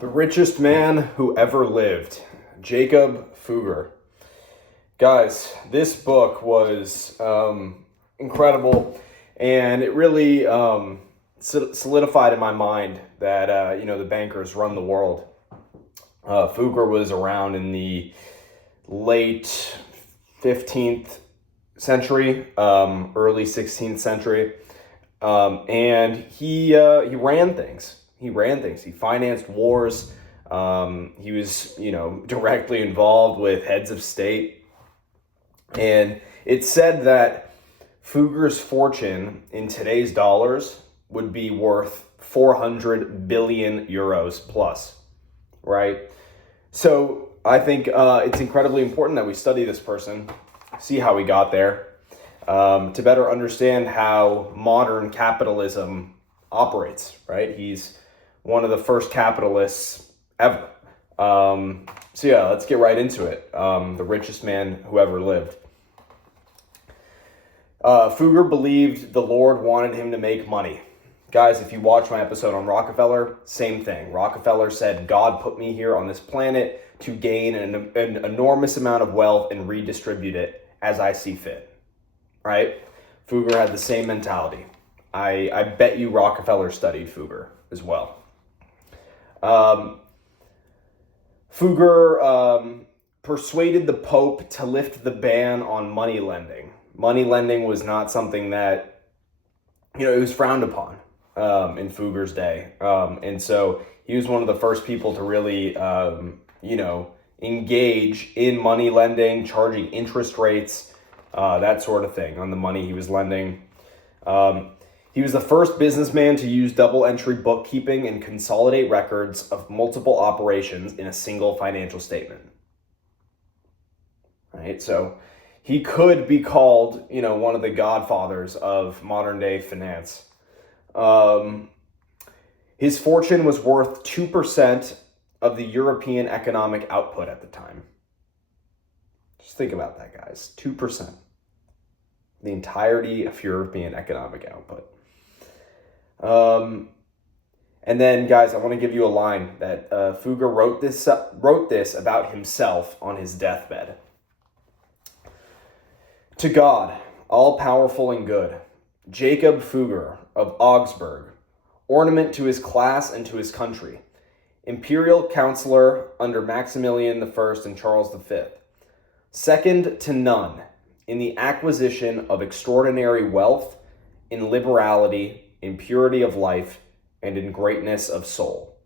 The Richest Man Who Ever Lived, Jacob Fugger. Guys, this book was incredible, and it really solidified in my mind that the bankers run the world. Fugger was around in the late 15th century, early 16th century, and he ran things. He financed wars. He was, directly involved with heads of state. And it's said that Fugger's fortune in today's dollars would be worth 400 billion euros plus, right? So I think it's incredibly important that we study this person, see how he got there, to better understand how modern capitalism operates, right? He's one of the first capitalists ever. Let's get right into it. The richest man who ever lived. Fugger believed the Lord wanted him to make money. Guys, if you watch my episode on Rockefeller, same thing. Rockefeller said, God put me here on this planet to gain an enormous amount of wealth and redistribute it as I see fit, right? Fugger had the same mentality. I bet you Rockefeller studied Fugger as well. Fugger persuaded the Pope to lift the ban on money lending. Money lending was not something that, it was frowned upon in Fugger's day. And so he was one of the first people to really, engage in money lending, charging interest rates, that sort of thing on the money he was lending. He was the first businessman to use double-entry bookkeeping and consolidate records of multiple operations in a single financial statement. Right? So he could be called, one of the godfathers of modern-day finance. His fortune was worth 2% of the European economic output at the time. Just think about that, guys. 2%. The entirety of European economic output. And then, guys, I want to give you a line that Fugger wrote this about himself on his deathbed. To God, all-powerful and good, Jacob Fugger of Augsburg, ornament to his class and to his country, imperial counselor under Maximilian I and Charles V, second to none in the acquisition of extraordinary wealth, in liberality, in purity of life, and in greatness of soul,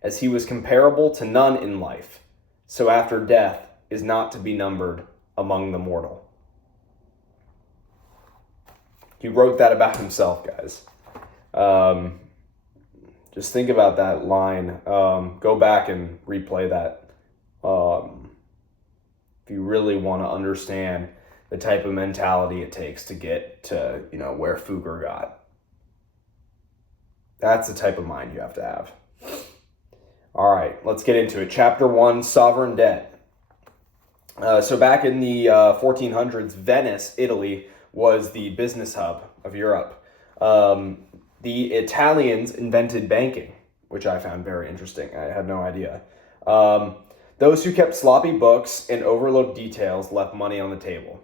as he was comparable to none in life, so after death is not to be numbered among the mortal. He wrote that about himself, guys. Just think about that line. Go back and replay that. If you really want to understand the type of mentality it takes to get to, where Fugger got. That's the type of mind you have to have. All right, let's get into it. Chapter 1, Sovereign Debt. So back in the 1400s, Venice, Italy, was the business hub of Europe. The Italians invented banking, which I found very interesting. I had no idea. Those who kept sloppy books and overlooked details left money on the table.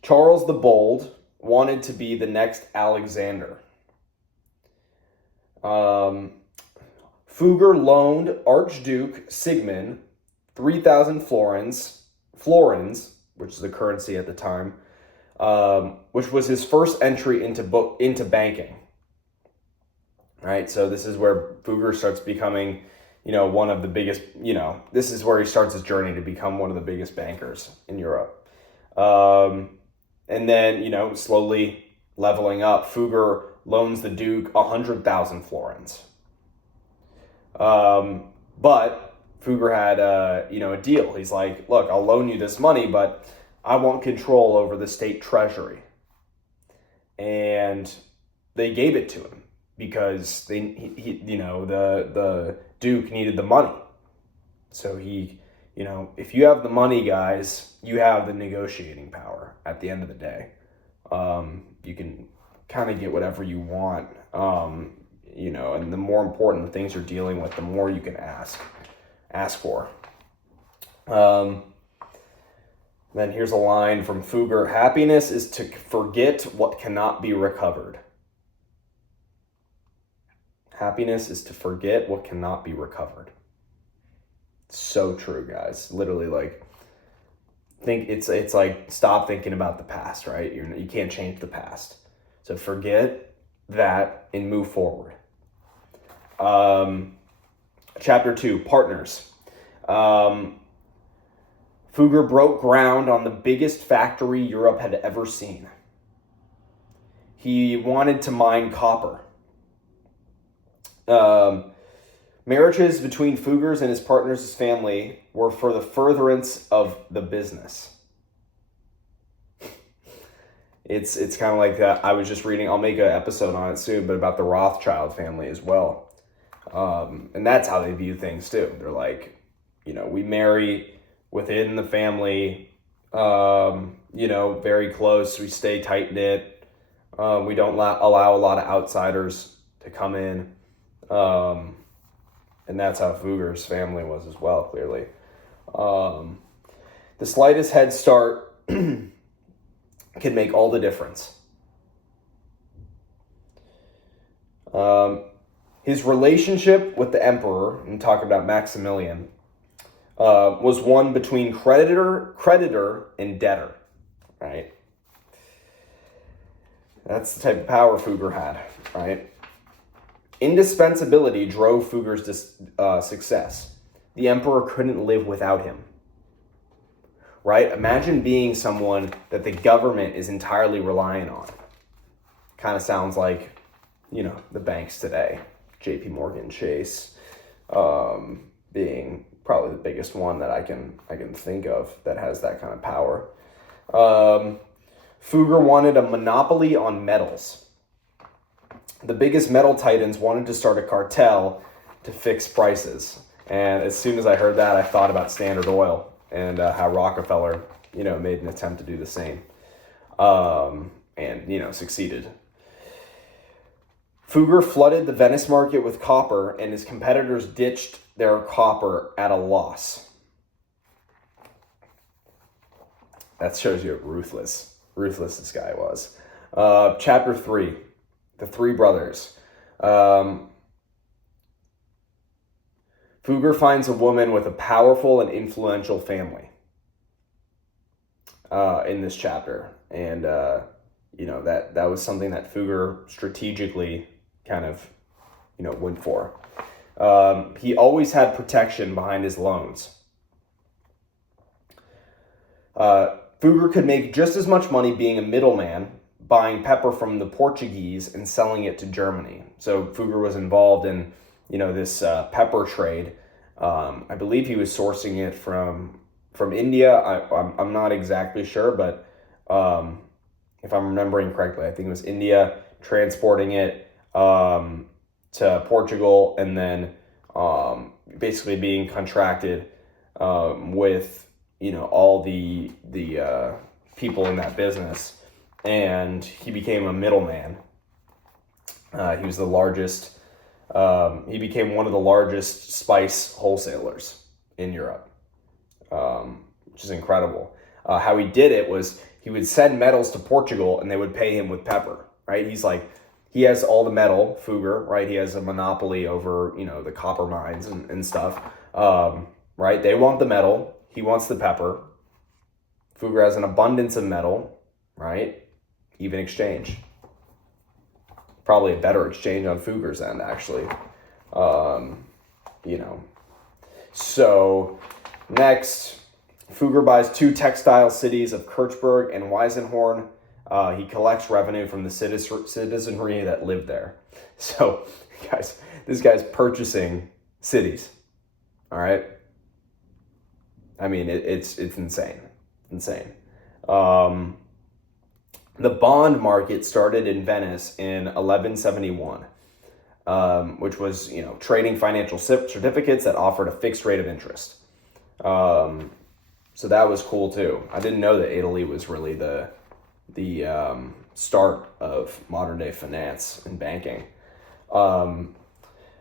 Charles the Bold wanted to be the next Alexander. Fugger loaned Archduke Sigmund 3,000 florins, which is the currency at the time, which was his first entry into banking. Right, so this is where Fugger starts becoming, one of the biggest. This is where he starts his journey to become one of the biggest bankers in Europe. And then, slowly leveling up, Fugger loans the Duke 100,000 florins. But Fugger had a deal. He's like, look, I'll loan you this money, but I want control over the state treasury. And they gave it to him because the Duke needed the money. So if you have the money, guys, you have the negotiating power at the end of the day. You can kind of get whatever you want and the more important the things you're dealing with, the more you can ask for. Then here's a line from Fugger: happiness is to forget what cannot be recovered. Happiness is to forget what cannot be recovered. So true, guys. Literally, like, it's like, stop thinking about the past, right? You can't change the past. So forget that and move forward. Chapter 2, partners. Fugger broke ground on the biggest factory Europe had ever seen. He wanted to mine copper. Marriages between Fugger's and his partner's family were for the furtherance of the business. It's kind of like that. I was just reading, I'll make an episode on it soon, but about the Rothschild family as well. And that's how they view things too. They're like, we marry within the family, very close. We stay tight knit. We don't allow a lot of outsiders to come in. And that's how Fugger's family was as well, clearly. The slightest head start can make all the difference. His relationship with the emperor, and talk about Maximilian, was one between creditor and debtor, right? That's the type of power Fugger had, right? Indispensability drove Fugger's success. The emperor couldn't live without him, right? Imagine being someone that the government is entirely reliant on. Kind of sounds like, the banks today. JP Morgan Chase being probably the biggest one that I can think of that has that kind of power. Fugger wanted a monopoly on metals. The biggest metal titans wanted to start a cartel to fix prices. And as soon as I heard that, I thought about Standard Oil and how Rockefeller, made an attempt to do the same. And succeeded. Fugger flooded the Venice market with copper, and his competitors ditched their copper at a loss. That shows you how ruthless this guy was. Chapter 3, the three brothers. Fugger finds a woman with a powerful and influential family in this chapter. And, that was something that Fugger strategically kind of, went for. He always had protection behind his loans. Fugger could make just as much money being a middleman, buying pepper from the Portuguese and selling it to Germany. So Fugger was involved in, this pepper trade. I believe he was sourcing it from India. I'm not exactly sure, but if I'm remembering correctly, I think it was India, transporting it to Portugal, and then basically being contracted with all the people in that business, and he became a middleman. He was the largest. He became one of the largest spice wholesalers in Europe, which is incredible. How he did it was he would send metals to Portugal, and they would pay him with pepper. Right? He has all the metal, Fugger, right? He has a monopoly over, the copper mines and stuff, right? They want the metal. He wants the pepper. Fugger has an abundance of metal, right? Even exchange. Probably a better exchange on Fugger's end, actually. So next, Fugger buys 2 textile cities of Kirchberg and Weisenhorn. He collects revenue from the citizenry that lived there. So, guys, this guy's purchasing cities. All right. I mean, it's insane. The bond market started in Venice in 1171, which was, trading financial certificates that offered a fixed rate of interest. So that was cool too. I didn't know that Italy was really the start of modern day finance and banking.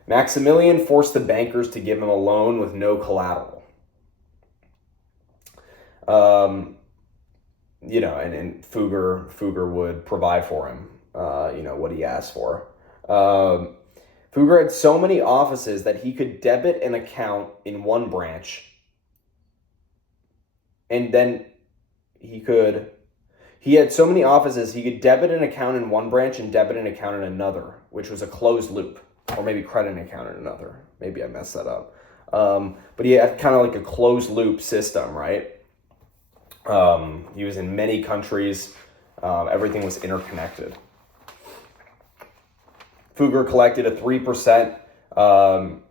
Maximilian forced the bankers to give him a loan with no collateral. And Fugger would provide for him, what he asked for. Fugger had so many offices that he could debit an account in one branch, and then he had so many offices he could debit an account in one branch and debit an account in another, which was a closed loop, or maybe credit an account in another. Maybe I messed that up. But he had kind of like a closed loop system, right? He was in many countries. Everything was interconnected. Fugger collected a 3%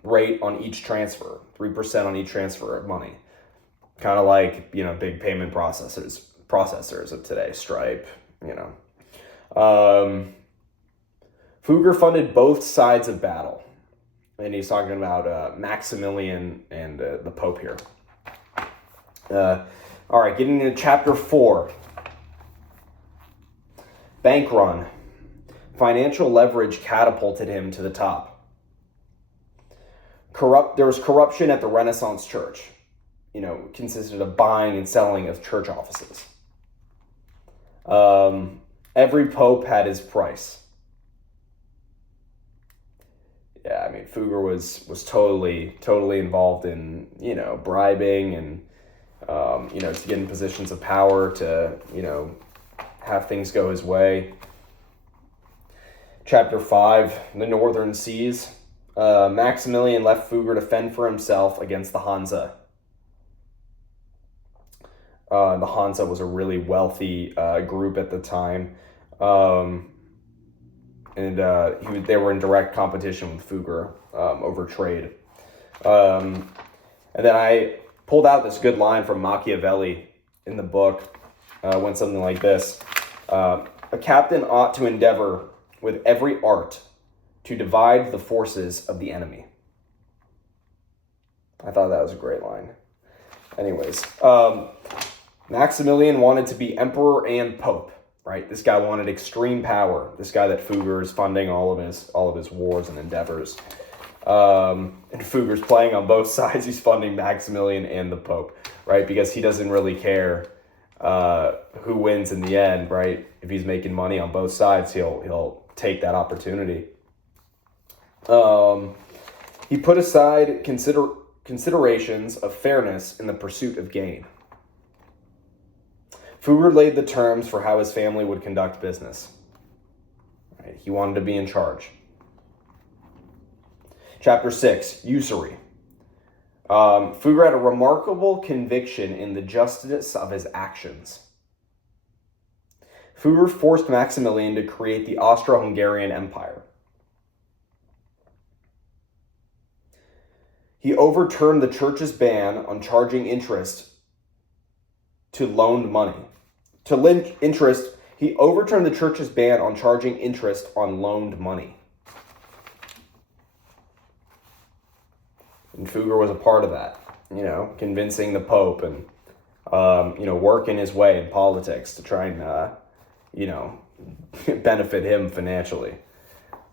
rate on each transfer, 3% on each transfer of money. Kind of like, big payment processors of today, Stripe, Fugger funded both sides of battle. And he's talking about Maximilian and the Pope here. All right, getting into chapter 4. Bank run. Financial leverage catapulted him to the top. There was corruption at the Renaissance church. Consisted of buying and selling of church offices. Every pope had his price. Yeah, Fugger was totally involved in, bribing and, to get in positions of power to, have things go his way. Chapter 5, the Northern Seas. Maximilian left Fugger to fend for himself against the Hansa. The Hansa was a really wealthy group at the time. They were in direct competition with Fugger over trade. And then I pulled out this good line from Machiavelli in the book. Went something like this. A captain ought to endeavor with every art to divide the forces of the enemy. I thought that was a great line. Anyways, Maximilian wanted to be emperor and pope, right? This guy wanted extreme power. This guy that Fugger is funding all of his wars and endeavors. And Fugger's playing on both sides. He's funding Maximilian and the pope, right? Because he doesn't really care who wins in the end, right? If he's making money on both sides, he'll take that opportunity. He put aside considerations of fairness in the pursuit of gain. Fugger laid the terms for how his family would conduct business. Right? He wanted to be in charge. Chapter 6, usury. Fugger had a remarkable conviction in the justice of his actions. Fugger forced Maximilian to create the Austro-Hungarian Empire. He overturned the church's ban on charging interest to loaned money. He overturned the church's ban on charging interest on loaned money. And Fugger was a part of that, convincing the Pope and, working his way in politics to try and, benefit him financially.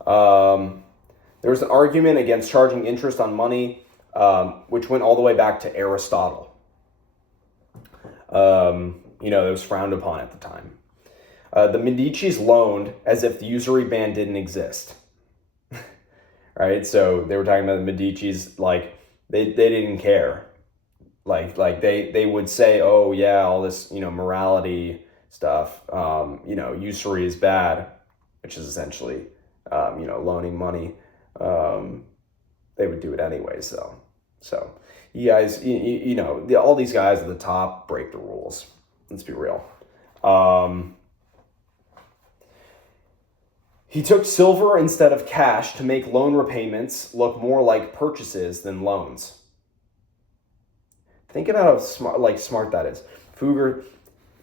There was an argument against charging interest on money, which went all the way back to Aristotle. It was frowned upon at the time. The Medicis loaned as if the usury ban didn't exist. Right? So they were talking about the Medicis, like, they didn't care. Like they would say, oh yeah, all this, morality stuff, usury is bad, which is essentially, loaning money. They would do it anyways, though. So you guys, all these guys at the top break the rules. Let's be real. He took silver instead of cash to make loan repayments look more like purchases than loans. Think about how smart that is. Fugger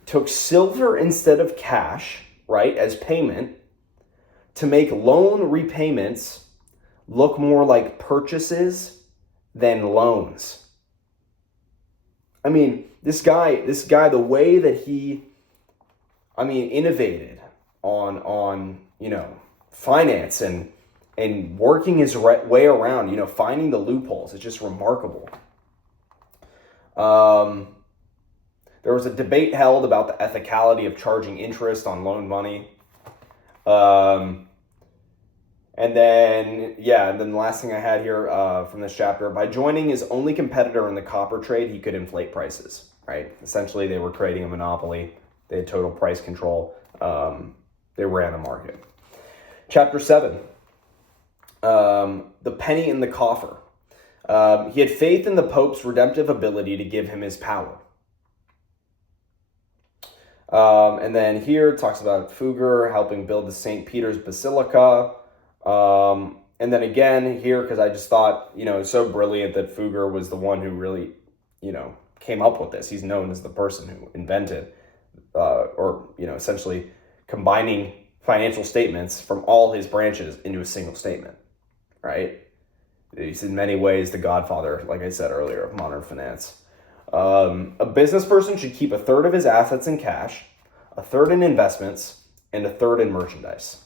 took silver instead of cash, right, as payment to make loan repayments look more like purchases than loans. This guy, the way that he, innovated on finance and, and working his way around, finding the loopholes. It's just remarkable. There was a debate held about the ethicality of charging interest on loan money. And then the last thing I had here from this chapter, by joining his only competitor in the copper trade, he could inflate prices, right? Essentially, they were creating a monopoly. They had total price control. They ran the market. Chapter 7, the penny in the coffer. He had faith in the Pope's redemptive ability to give him his power. And then here it talks about Fugger helping build the St. Peter's Basilica. And then again here, because I just thought, it's so brilliant that Fugger was the one who really, came up with this. He's known as the person who invented, essentially combining financial statements from all his branches into a single statement, right? He's in many ways the godfather, like I said earlier, of modern finance. A business person should keep a third of his assets in cash, a third in investments, and a third in merchandise.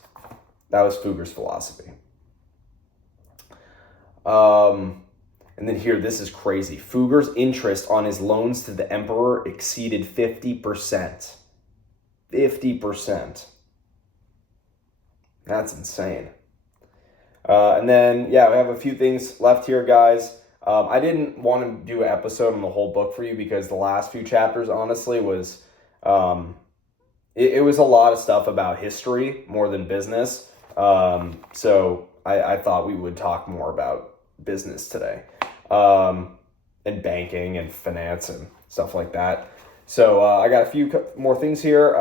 That was Fugger's philosophy. And then here, this is crazy. Fugger's interest on his loans to the emperor exceeded 50%. 50%. That's insane. And then, we have a few things left here, guys. I didn't want to do an episode on the whole book for you because the last few chapters, honestly, was it was a lot of stuff about history more than business. So I thought we would talk more about business today, and banking and finance and stuff like that. So I got a few more things here.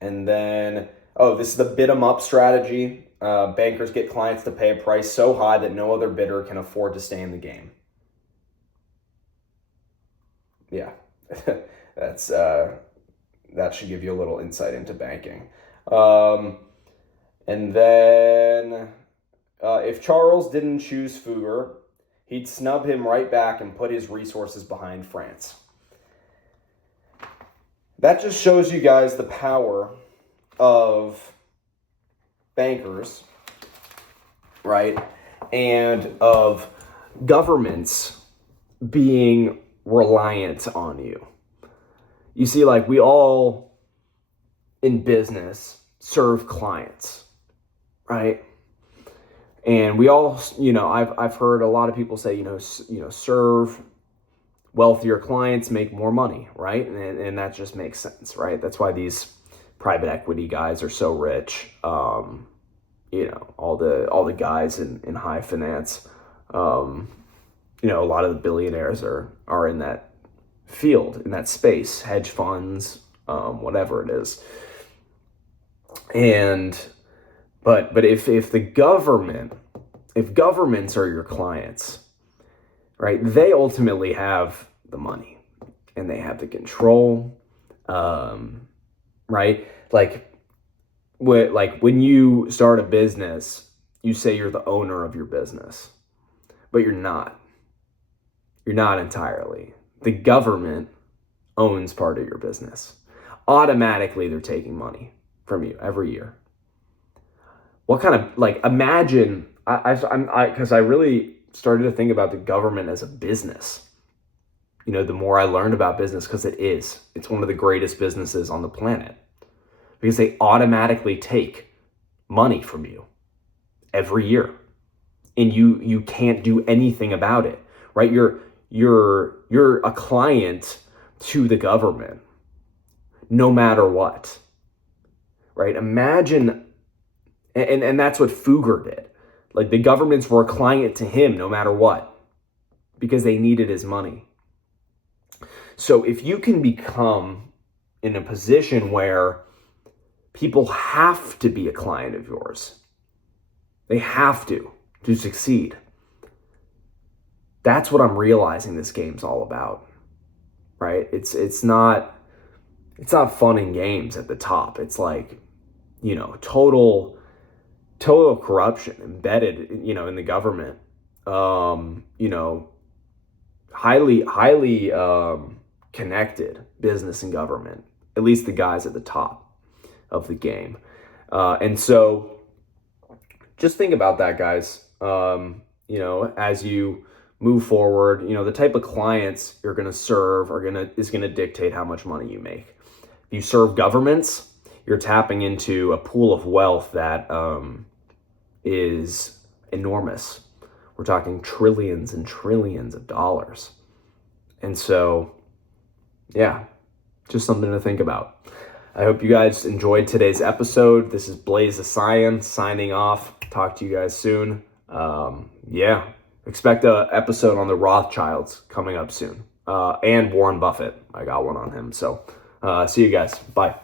And then, this is the bid 'em up strategy. Bankers get clients to pay a price so high that no other bidder can afford to stay in the game. Yeah, that's that should give you a little insight into banking. And then if Charles didn't choose Fugger, he'd snub him right back and put his resources behind France. That just shows you guys the power of bankers, right? And of governments being reliant on you. You see, like, we all in business serve clients, right? And we all, I've heard a lot of people say, serve wealthier clients, make more money, right? And that just makes sense, right? That's why these private equity guys are so rich. All the guys in high finance, a lot of the billionaires are in that field, in that space, hedge funds, whatever it is. But if governments are your clients, right, they ultimately have the money and they have the control, right? Like when you start a business, you say you're the owner of your business, but you're not. You're not entirely. The government owns part of your business. Automatically, they're taking money from you every year. What kind of, imagine, because I really started to think about the government as a business. The more I learned about business, because it's one of the greatest businesses on the planet, because they automatically take money from you every year, and you can't do anything about it, right? You're a client to the government, no matter what, right? Imagine, and that's what Fugger did. Like, the governments were a client to him no matter what, because they needed his money. So if you can become in a position where people have to be a client of yours, they have to succeed. That's what I'm realizing this game's all about, right? It's not fun and games at the top. It's like, total corruption embedded, in the government. Highly connected business and government, at least the guys at the top of the game. And so just think about that, guys. As you move forward, the type of clients you're going to serve is going to dictate how much money you make. If you serve governments, you're tapping into a pool of wealth that is enormous. We're talking trillions and trillions of dollars. And so, yeah, just something to think about. I hope you guys enjoyed today's episode. This is Blaze the Science signing off. Talk to you guys soon. Expect an episode on the Rothschilds coming up soon. And Warren Buffett. I got one on him. So see you guys. Bye.